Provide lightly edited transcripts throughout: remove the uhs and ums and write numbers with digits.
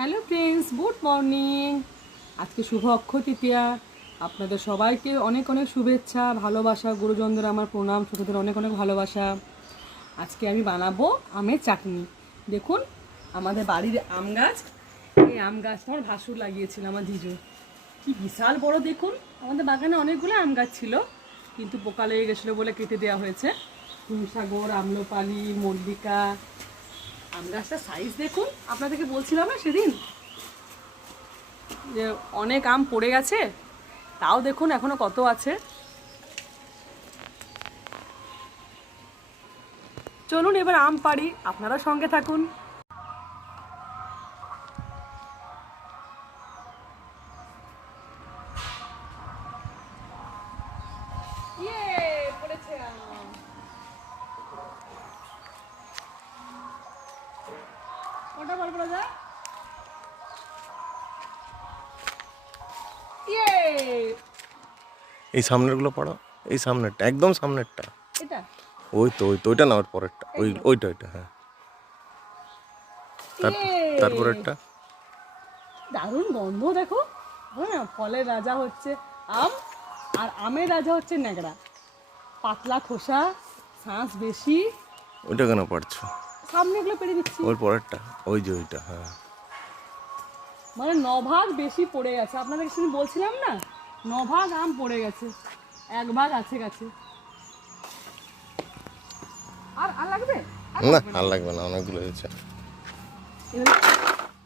Hello friends, good morning. আজকে শুভ অক্ষয় তৃতীয়া। আপনাদের সবাইকে অনেক অনেক শুভেচ্ছা, ভালোবাসা, গুরুজনদের আমার প্রণাম, ছোটোদের অনেক অনেক ভালোবাসা। আজকে আমি বানাবো আমের চাটনি। দেখুন আমাদের বাড়ির আম গাছ, এই আম গাছটা আমার ভাসুর লাগিয়েছিল, আমার জিজু। কি বিশাল বড় দেখুন। আমাদের বাগানে অনেকগুলো আম গাছ ছিল, কিন্তু পোকা লেগে গেছিলো বলে কেটে দেওয়া হয়েছে। হিমসাগর, আম্রপালি, মল্লিকা। আম গাছটার সাইজ দেখুন, আপনাদেরকে বলছিলাম না সেদিন যে অনেক আম পড়ে গেছে, তাও দেখুন এখনো কত আছে। চলুন এবার আম পাড়ি, আপনারা সঙ্গে থাকুন। ইয়ে, পড়েছে আম। ওটা বার করা যায়। ইয়ে, এই সামনেরগুলো পড়ো, এই সামনেরটা, একদম সামনেরটা। এটা ওই তো ওইটা না, ওর পরেরটা, ওইটা হ্যাঁ। ইয়ে, তারপরেরটা। দারুণ গন্ধ দেখো। হ্যাঁ, ফলের রাজা হচ্ছে আম, আর আমের রাজা হচ্ছে ন্যাকড়া। পাতলা খোসা, শাঁস বেশি। ওইটা কেন পারছো? সামনে এগুলো পেরে দিচ্ছি। ওর পরেরটা, ওই যে ওইটা, হ্যাঁ। মানে 9 ভাগ বেশি পড়ে গেছে, আপনাদের সেদিন বলছিলাম না, 9 ভাগ আম পড়ে গেছে, 1 ভাগ আছে গাছে। আর আর লাগবে? আর না, লাগবে না। আর লাগবে না, অনেকগুলো হয়েছে। এবার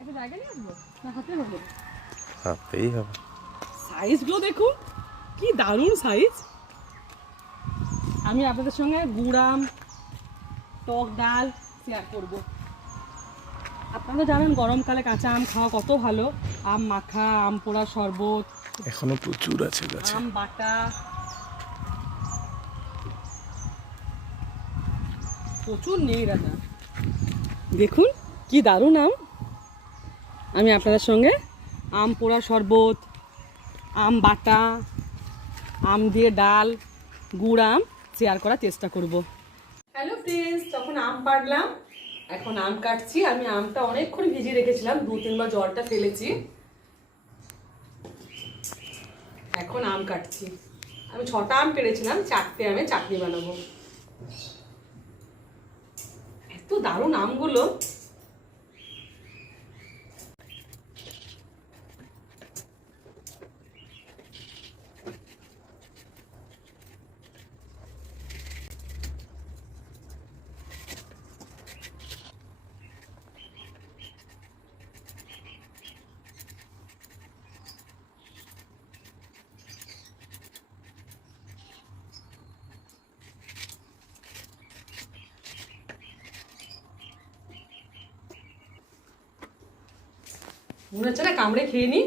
একটা জায়গা নিয়ে আসবো না, হাতে হবে? হাতেই হবে। সাইজগুলো দেখুন, কি দারুণ সাইজ। আমি আপনাদের সঙ্গে গুড়াম, টক ডাল শেয়ার করব। আপনারা জানেন গরমকালে কাঁচা আম খাওয়া কত ভালো। আম মাখা, আম পোড়া শরবত, এখনো প্রচুর আছে গাছে। আম বাটা, প্রচুর নেই রাজা। দেখুন কি দারুণ আম। আমি আপনাদের সঙ্গে আম পোড়া শরবত, আম বাটা, আম দিয়ে ডাল, গুড় আম শেয়ার করার চেষ্টা করব। হ্যালো ফ্রেন্ডস, তখন আম পাড়লাম, এখন আম কাটছি। আমি আমটা অনেকক্ষণ ভিজিয়ে রেখেছিলাম, 2-3 বার জলটা ফেলেছি। এখন আম কাটছি। আমি 6টা আম পেড়েছিলাম, 4টে আমে চাটনি বানাবো। এত দারুণ আমগুলো। মনে হচ্ছে না কামড়ে খেয়ে নি।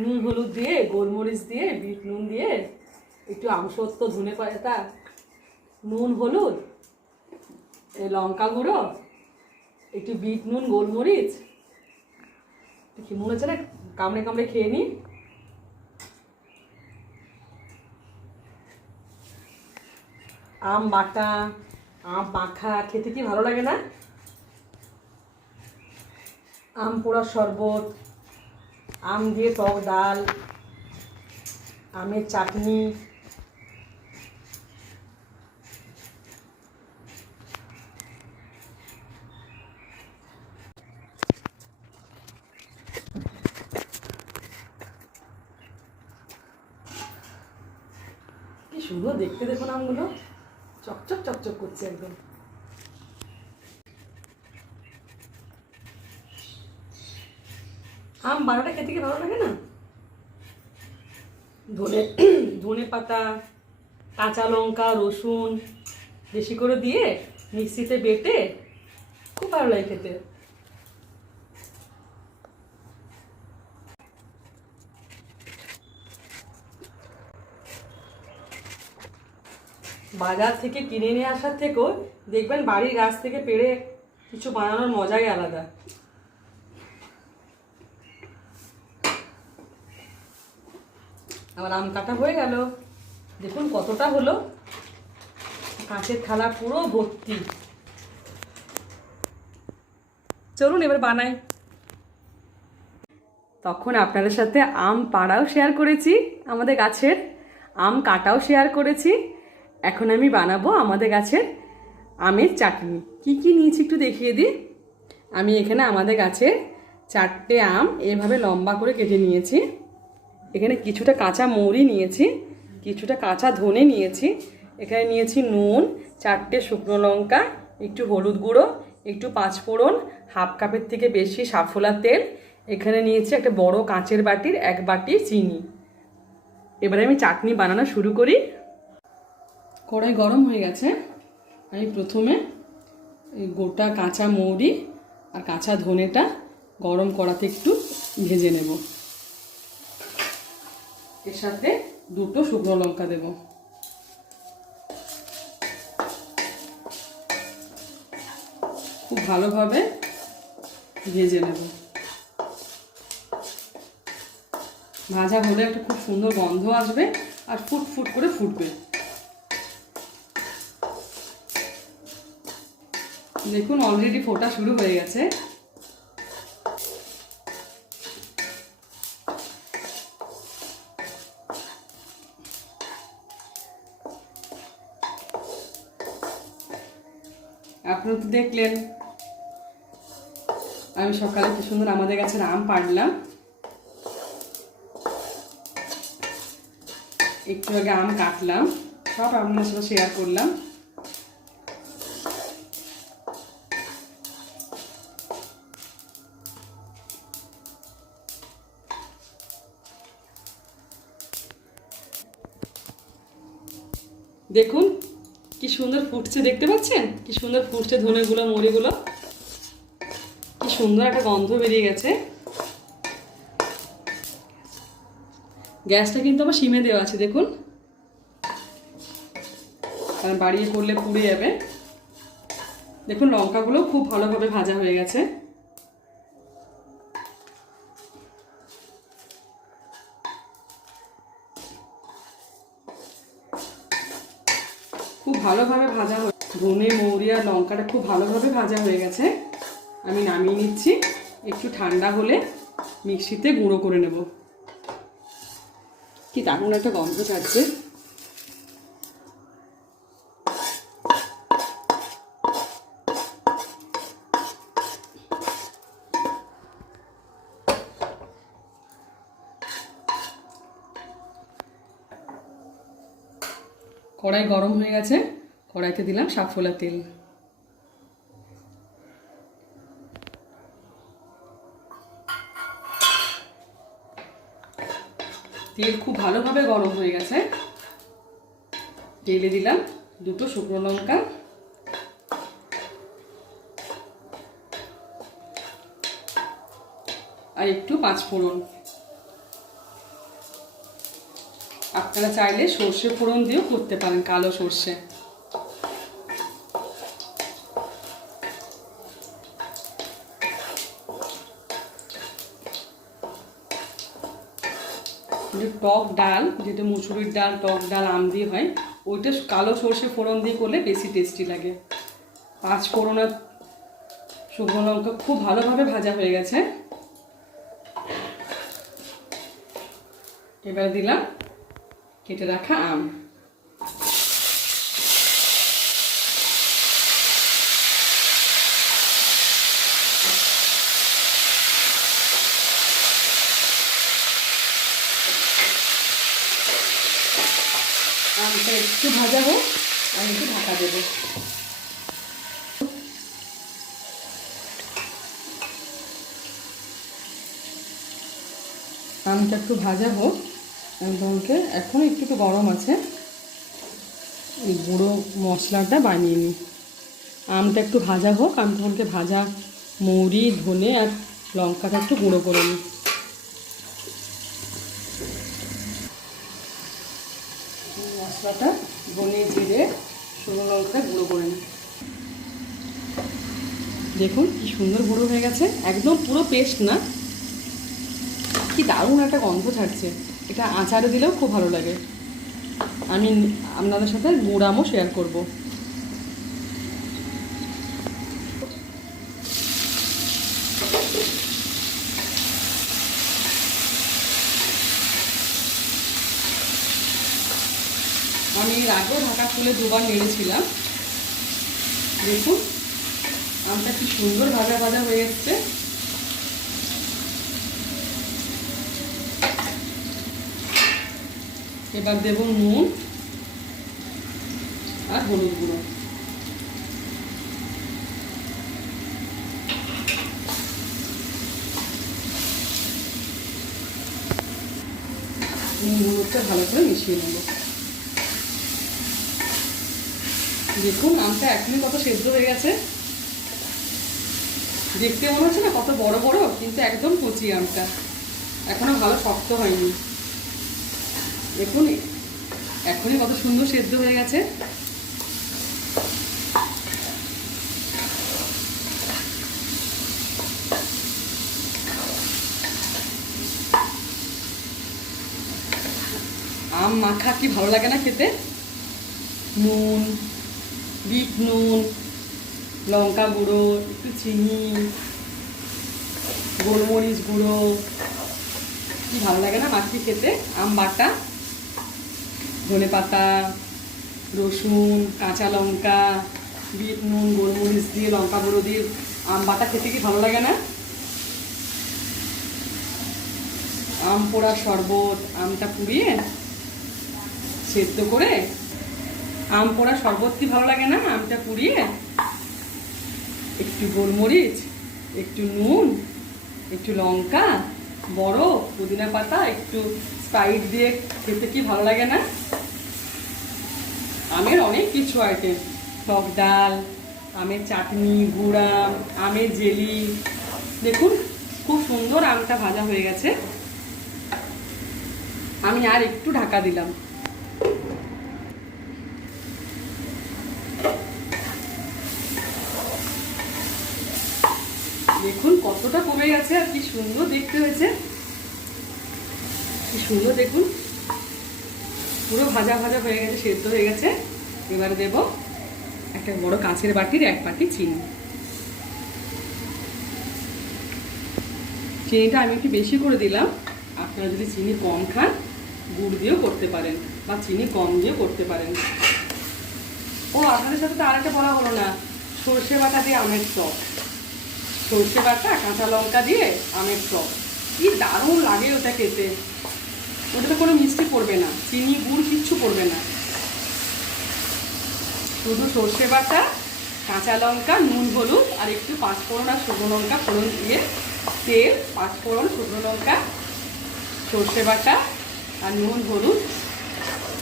নুন হলুদ দিয়ে, গোলমরিচ দিয়ে, বিট নুন দিয়ে, একটু আমসত্ব, ধনে পাতা, নুন হলুদ, লঙ্কা গুঁড়ো, একটু বিট নুন, গোলমরিচ, কি মনে হচ্ছে না কামড়ে কামড়ে খেয়ে নি। আম বাটা, আম মাখা খেতে কি ভালো লাগে না? আম পোড়া শরবত, আম দিয়ে টক ডাল, আমের চাটনি। কি সুন্দর দেখতে দেখুন আমগুলো, চকচক চকচক করছে একদম। আম বাটাটা খেতে কি ভালো লাগে না? ধনে ধনে পাতা, কাঁচা লঙ্কা, রসুন বেশি করে দিয়ে মিক্সিতে বেটে খুব ভালো লাগে খেতে। বাজার থেকে কিনে নিয়ে আসার থেকেও দেখবেন বাড়ির গাছ থেকে পেড়ে কিছু বানানোর মজাই আলাদা। আমার আম কাটা হয়ে গেল, দেখুন কতটা হলো, কাঁচের থালা পুরো ভর্তি। চলুন এবার বানাই। তখন আপনাদের সাথে আম পাড়াও শেয়ার করেছি, আমাদের গাছের আম কাটাও শেয়ার করেছি। এখন আমি বানাবো আমাদের গাছের আমের চাটনি। কি কি নিয়েছি একটু দেখিয়ে দিই। আমি এখানে আমাদের গাছের 4টে আম এভাবে লম্বা করে কেটে নিয়েছি। এখানে কিছুটা কাঁচা মৌরি নিয়েছি, কিছুটা কাঁচা ধনে নিয়েছি, এখানে নিয়েছি নুন, 4টে শুকনো লঙ্কা, একটু হলুদ গুঁড়ো, একটু পাঁচফোড়ন, হাফ কাপের থেকে বেশি সাফোলা তেল, এখানে নিয়েছি একটা বড় কাঁচের বাটির 1 বাটি চিনি। এবারে আমি চাটনি বানানো শুরু করি। কড়াই গরম হয়ে গেছে। আমি প্রথমে এই গোটা কাঁচা মৌরি আর কাঁচা ধনেটা গরম কড়াতে একটু ভেজে নেব। এর সাথে 2টো শুকনো লঙ্কা দেব। খুব ভালোভাবে ভেজে নেব। ভাজা হলে একটা খুব সুন্দর গন্ধ আসবে আর ফুট ফুট করে ফুটবে। দেখুন অলরেডি ফোটা শুরু হয়ে গেছে। আপনারা তো দেখলেন আমি সকালে কি সুন্দর আমাদের গাছের আম পাড়লাম। একটু আগে আম কাটলাম, সব আপনার সাথে শেয়ার করলাম। দেখুন কি সুন্দর ফুটছে, দেখতে পাচ্ছেন কি সুন্দর ফুটছে ধনেগুলো মরিগুলো, কি সুন্দর একটা গন্ধ বেরিয়ে গেছে। গ্যাসটা কিন্তু আবার সিমে দেওয়া আছে দেখুন, কারণ বাড়িয়ে করলে পুড়ে যাবে। দেখুন লঙ্কাগুলো খুব ভালোভাবে ভাজা হয়ে গেছে। খুব ভালোভাবে ভাজা হয়ে ধনে মৌরি আর লঙ্কাটা খুব ভালোভাবে ভাজা হয়ে গেছে। আমি নামিয়ে নিচ্ছি। একটু ঠান্ডা হলে মিক্সিতে গুঁড়ো করে নেব। কি দারুণ একটা গন্ধ ছাড়ছে। কড়াই গরম হয়ে গেছে, কড়াইতে দিলাম সাফোলা তেল। তেল খুব ভালোভাবে গরম হয়ে গেছে। তেলে দিলাম 2টো শুকনো লঙ্কা, আর একটু পাঁচফোড়ন। আপনারা চাইলে সর্ষে ফোড়ন দিয়েও করতে পারেন, কালো সর্ষে। টক ডাল, যেটা মুসুরির ডাল, টক ডাল আম দিয়ে হয়, ওইটা কালো সর্ষে ফোড়ন দিয়ে করলে বেশি টেস্টি লাগে। পাঁচফোড়ন আর শুকনো লঙ্কা খুব ভালোভাবে ভাজা হয়ে গেছে। এবার দিলাম কেটে রাখা আম। আমটা একটু ভাজা হোক, আমি একটু ঢাকা দেবো। আমটা একটু ভাজা হোক, আমি তোমাকে এখন একটু গরম আছে, এই গুঁড়ো মশলাটা বানিয়ে নিই। আমটা একটু ভাজা হোক, আমি তোমাকে ভাজা মৌরি ধনে আর লঙ্কাটা একটু গুঁড়ো করে নিই। মশলাটা ধনে জিরে শুকনো লঙ্কাটা গুঁড়ো করে নিই। দেখুন কি সুন্দর গুঁড়ো হয়ে গেছে, একদম পুরো পেস্ট না। কি দারুণ একটা গন্ধ ছাড়ছে। এটা আচারে দিলেও খুব ভালো লাগে। আমি আপনাদের সাথে গুড় আমও শেয়ার করব। আমি এর আগেও ঢাকা খুলে দুবার নেড়েছিলাম। দেখুন আমটা কি সুন্দর ভাজা ভাজা হয়ে এসছে। এবার দেব নুন আর হলুদ গুঁড়ো। নুন হলুদটা ভালো করে মিশিয়ে নেব। দেখুন আমটা এখনই কত সেদ্ধ হয়ে গেছে, দেখতে মনে হচ্ছে না কত বড় বড়, কিন্তু একদম কচি আমটা, এখনো ভালো শক্ত হয়নি। দেখুন এখনই কত সুন্দর সেদ্ধ হয়ে গেছে। আম মাখা কি ভালো লাগে না খেতে। নুন, বিট নুন, লঙ্কা গুঁড়ো, একটু চিনি, গোলমরিচ গুঁড়ো, কি ভালো লাগে না মাখিয়ে খেতে। আম বাটা, ধনেপাতা, রসুন, কাঁচা লঙ্কা, বিট নুন, গোলমরিচ দিয়ে, লঙ্কা গুঁড়ো দিয়ে আম বাটা খেতে কি ভালো লাগে না। আম পোড়া শরবত, আমটা পুড়িয়ে সেদ্ধ করে আম পোড়া শরবত কি ভালো লাগে না। আমটা পুড়িয়ে একটু গোলমরিচ, একটু নুন, একটু লঙ্কা, বরফ, পুদিনা পাতা, একটু স্প্রাইট দিয়ে খেতে কি ভালো লাগে না। আমের অনেক কিছু আইটেম, টক ডাল, আমের চাটনি, গুড় আম, আমের জেলি। দেখুন খুব সুন্দর আমটা ভাজা হয়ে গেছে। আমি আর একটু ঢাকা দিলাম। দেখুন কতটা কমে গেছে আর কি সুন্দর দেখতে হয়েছে, কি সুন্দর। দেখুন পুরো ভাজা ভাজা হয়ে গেছে, সেদ্ধ হয়ে গেছে। এবারে দেব একটা বড় কাঁচের বাটির 1 বাটি চিনি। চিনিটা আমি একটু বেশি করে দিলাম। আপনারা যদি চিনি কম খান গুড় দিয়েও করতে পারেন, বা চিনি কম দিয়েও করতে পারেন। ও আপনাদের সাথে তো আরেকটা বলা হলো না, সর্ষে বাটা দিয়ে আমের টক। সর্ষে বাটা, কাঁচা লঙ্কা দিয়ে আমের টক, কি দারুণ লাগে ওটা খেতে। ওটাতে কোনো মিষ্টি পড়বে না, চিনি গুড় কিচ্ছু পড়বে না, শুধু সর্ষে বাটা, কাঁচা লঙ্কা, নুন হলুদ আর একটু পাঁচফোড়ন আর শুকনো লঙ্কা ফোড়ন দিয়ে, তেল, পাঁচফোড়ন, শুকনো লঙ্কা, সর্ষে বাটা আর নুন হলুদ,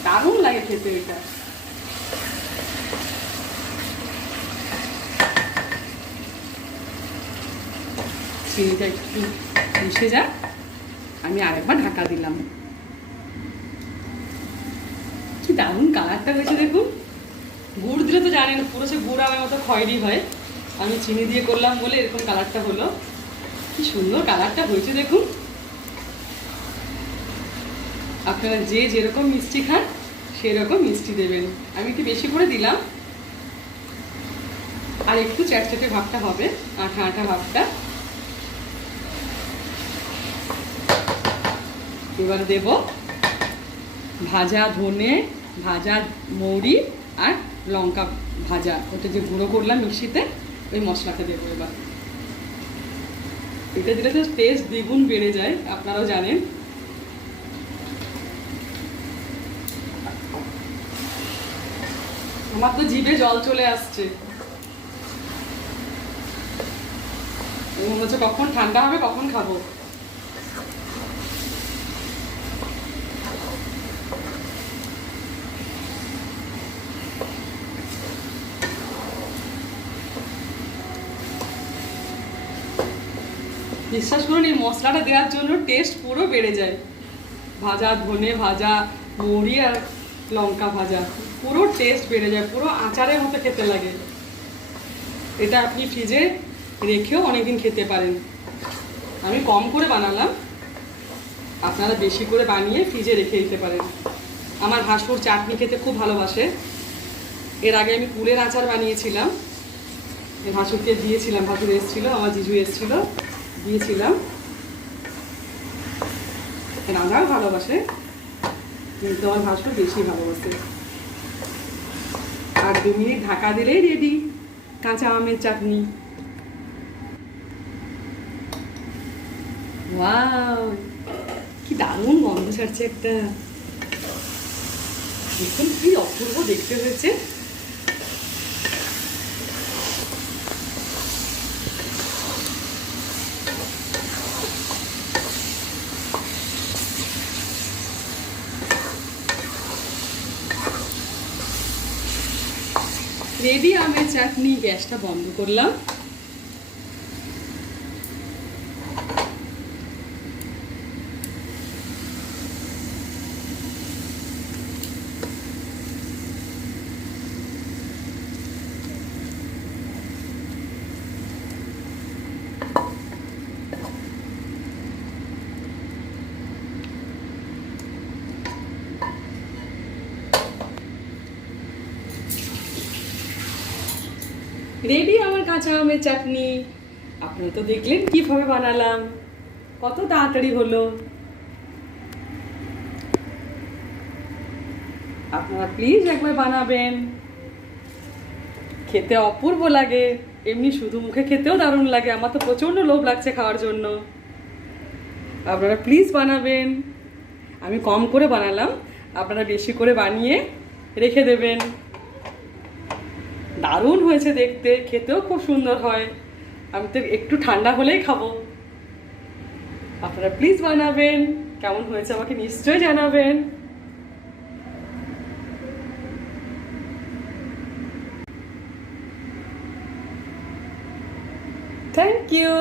দারুণ লাগে খেতে এটা। চিনিটা একটু মিশে যাক, আমি আরেকবার ঢাকা দিলাম। কি দারুণ কালারটা হয়েছে দেখুন। গুড় দিলে তো জানেন পুরো সে গুড় আমার মতো খয়েরি হয়, আমি চিনি দিয়ে করলাম বলে এরকম কালারটা হলো। কি সুন্দর কালারটা হয়েছে দেখুন। আপনারা যে যেরকম মিষ্টি খান সেরকম মিষ্টি দেবেন। আমি একটু বেশি করে দিলাম, আর একটু চ্যাটচ্যাটে ভাবটা হবে, আঠা আঠা ভাবটা। এবার দেব ভাজা ধনে, ভাজা মৌরি আর লঙ্কা ভাজা, ওটা যে গুঁড়ো করলাম মিক্সিতে, ওই মশলাটা দেবো। এবার এটা দিলে তো টেস্ট দ্বিগুণ বেড়ে যায়, আপনারাও জানেন। আমার তো জিভে জল চলে আসছে, মনে হচ্ছে কখন ঠান্ডা হবে, কখন খাবো। বিশ্বাস করুন এই মশলাটা দেওয়ার জন্য টেস্ট পুরো বেড়ে যায়। ভাজা ধনে, ভাজা মৌরি আর লঙ্কা ভাজা, পুরো টেস্ট বেড়ে যায়, পুরো আচারের মতো খেতে লাগে। এটা আপনি ফ্রিজে রেখেও অনেকদিন খেতে পারেন। আমি কম করে বানালাম, আপনারা বেশি করে বানিয়ে ফ্রিজে রেখে দিতে পারেন। আমার ভাসুর চাটনি খেতে খুব ভালোবাসে। এর আগে আমি কুলের আচার বানিয়েছিলাম, ভাসুরকে দিয়েছিলাম, ভাসুর এসেছিলো, আমার জিজু এসেছিলো, দিয়েছিলাম। রান্নাও ভালোবাসে, কিন্তু আমার ভাসুর বেশি ভালোবাসে। 1-2 মিনিট ঢাকা দিলেই রেডি কাঁচা আমের চাটনি। ওয়াও, কি দারুণ গন্ধ ছাড়ছে একটা। দেখুন কি অপূর্ব দেখতে হয়েছে। রেডি আমের চাটনি। গ্যাসটা বন্ধ করলাম। রেডি আমার কাঁচা আমের চাটনি। আপনারা তো দেখলেন কিভাবে বানালাম, কত তাড়াতাড়ি হলো। আপনারা প্লিজ একবার বানাবেন, খেতে অপূর্ব লাগে। এমনি শুধু মুখে খেতেও দারুণ লাগে। আমার তো প্রচণ্ড লোভ লাগছে খাওয়ার জন্য। আপনারা প্লিজ বানাবেন। আমি কম করে বানালাম, আপনারা বেশি করে বানিয়ে রেখে দেবেন। দারুণ হয়েছে দেখতে, খেতেও খুব সুন্দর হয়। আমি তো একটু ঠান্ডা হলেই খাবো। আপনারা প্লিজ বানাবেন। কেমন হয়েছে আমাকে নিশ্চয়ই জানাবেন। Thank you.